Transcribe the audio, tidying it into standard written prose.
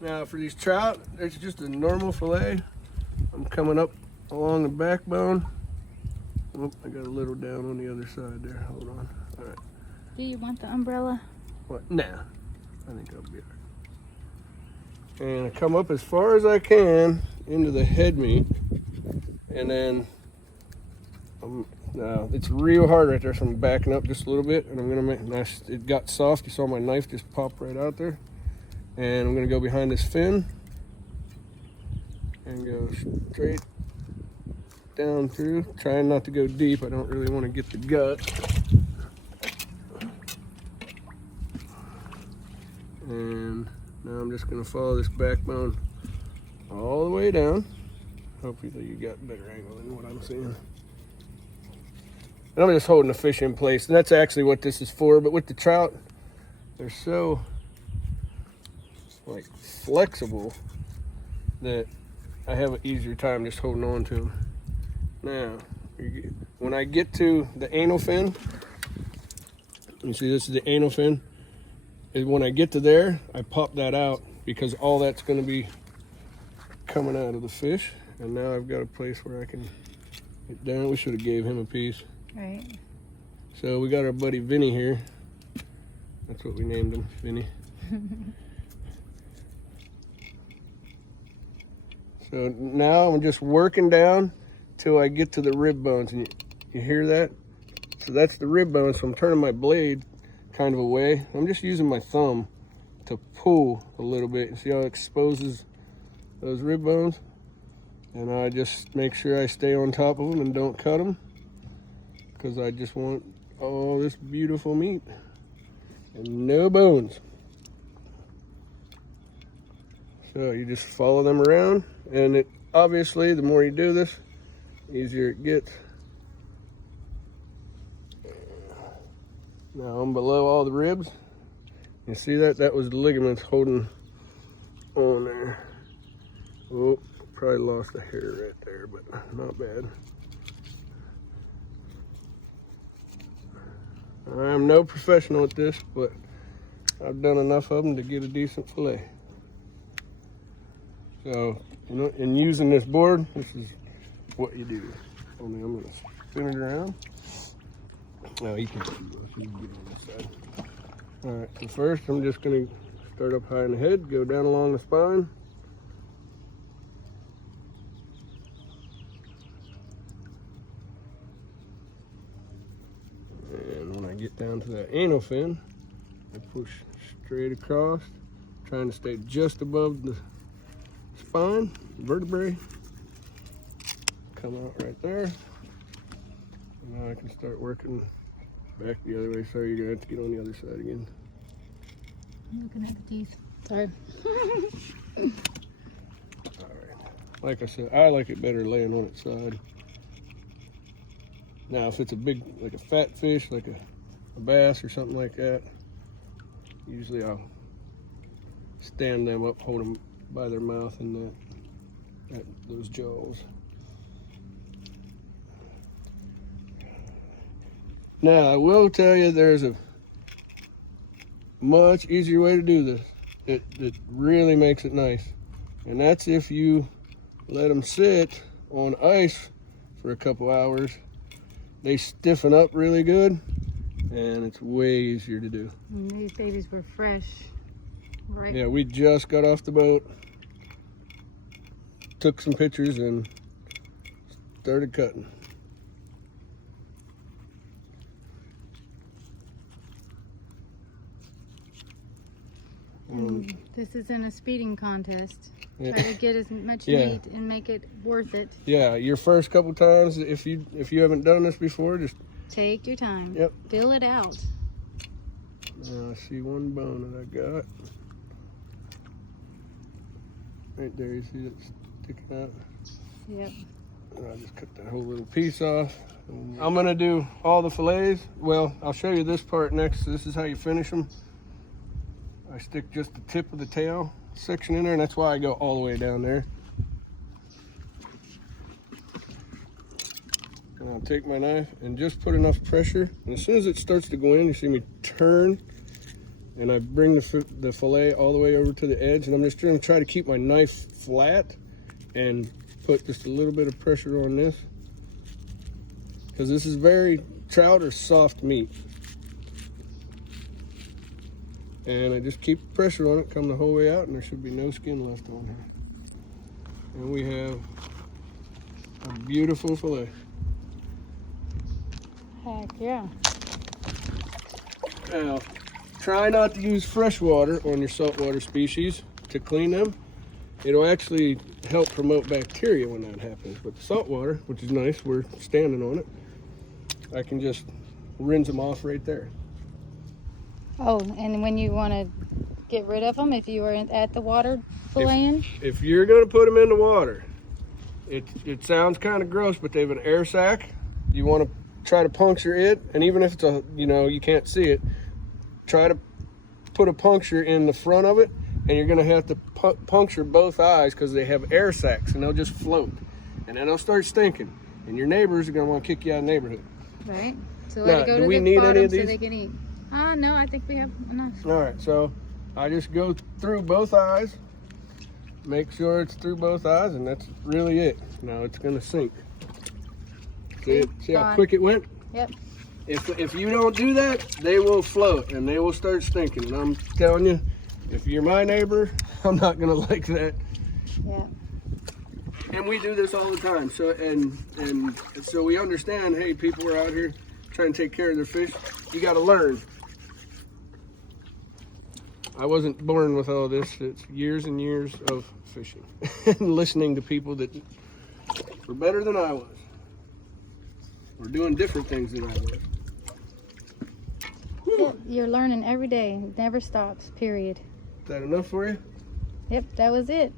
Now for these trout, it's just a normal fillet. I'm coming up along the backbone. Oh, I got a little down on the other side there. Hold on. All right. Do you want the umbrella? What? Nah. I think I'll be all right. And I come up as far as I can into the head meat, and then now it's real hard right there, so I'm backing up just a little bit, and I'm gonna make nice. It got soft. You saw my knife just pop right out there, and I'm gonna go behind this fin and go straight down through, trying not to go deep. I don't really want to get the gut. And now I'm just gonna follow this backbone all the way down. Hopefully you got better angle than what I'm seeing. And I'm just holding the fish in place, and that's actually what this is for. But with the trout, they're so like flexible that I have an easier time just holding on to them. Now, when I get to the anal fin, you see this is the anal fin. When I get to there, I pop that out because all that's going to be coming out of the fish. And now I've got a place where I can get down. We should have gave him a piece. Right. So we got our buddy Vinny here. That's what we named him, Vinny. So now I'm just working down till I get to the rib bones. And you hear that? So that's the rib bone. So I'm turning my blade kind of away. I'm just using my thumb to pull a little bit. See how it exposes those rib bones? And I just make sure I stay on top of them and don't cut them, because I just want all this beautiful meat and no bones. So you just follow them around, and it obviously the more you do this, the easier it gets. Now I'm below all the ribs. You see that? That was the ligaments holding on there. Oh, probably lost a hair right there, but not bad. I'm no professional at this, but I've done enough of them to get a decent fillet. So, you know, in using this board, this is what you do. Only I'm gonna spin it around. Now you can see what you get on this side. All right, so first I'm just gonna start up high in the head, go down along the spine. And when I get down to that anal fin, I push straight across, trying to stay just above the spine, vertebrae. Come out right there. And now I can start working back the other way. Sorry, you're gonna have to get on the other side again. I'm looking at the teeth. Sorry. All right. Like I said, I like it better laying on its side. Now, if it's a big, like a fat fish, like a bass or something like that, usually I'll stand them up, hold them by their mouth and those jaws. Now, I will tell you there's a much easier way to do this. It really makes it nice. And that's if you let them sit on ice for a couple hours. They stiffen up really good, and it's way easier to do. And these babies were fresh, right? Yeah, we just got off the boat, took some pictures, and started cutting. This isn't a speeding contest. Yeah. Try to get as much Yeah. meat and make it worth it. Yeah, your first couple times, if you haven't done this before, just Take your time. Yep. Fill it out. I see one bone that I got. Right there, you see it sticking out? Yep. And I just cut that whole little piece off. I'm gonna do all the fillets. Well, I'll show you this part next. This is how you finish them. I stick just the tip of the tail section in there, and that's why I go all the way down there. And I'll take my knife and just put enough pressure. And as soon as it starts to go in, you see me turn and I bring the fillet all the way over to the edge, and I'm just going to try to keep my knife flat and put just a little bit of pressure on this, because this is trout are soft meat. And I just keep pressure on it, come the whole way out, and there should be no skin left on here. And we have a beautiful fillet. Heck yeah. Now, try not to use fresh water on your saltwater species to clean them. It'll actually help promote bacteria when that happens. But the salt water, which is nice, we're standing on it, I can just rinse them off right there. Oh, and when you want to get rid of them, if you were at the water filleting? If you're going to put them in the water, it sounds kind of gross, but they have an air sac. You want to try to puncture it, and even if it's you can't see it, try to put a puncture in the front of it, and you're going to have to puncture both eyes because they have air sacs, and they'll just float, and then they'll start stinking, and your neighbors are going to want to kick you out of the neighborhood. Right. So Now, let it go do to we the need bottom any of so these? they can eat. No, I think we have enough. All right, so I just go through both eyes, make sure it's through both eyes, and that's really it. Now it's going to sink. See how quick it went? Yep. If you don't do that, they will float and they will start stinking. And I'm telling you, if you're my neighbor, I'm not gonna like that. Yeah. And we do this all the time. So and so we understand. Hey, people are out here trying to take care of their fish. You got to learn. I wasn't born with all this. It's years and years of fishing and listening to people that were better than I was. We're doing different things than I was. Yep, you're learning every day. It never stops, period. Is that enough for you? Yep, that was it.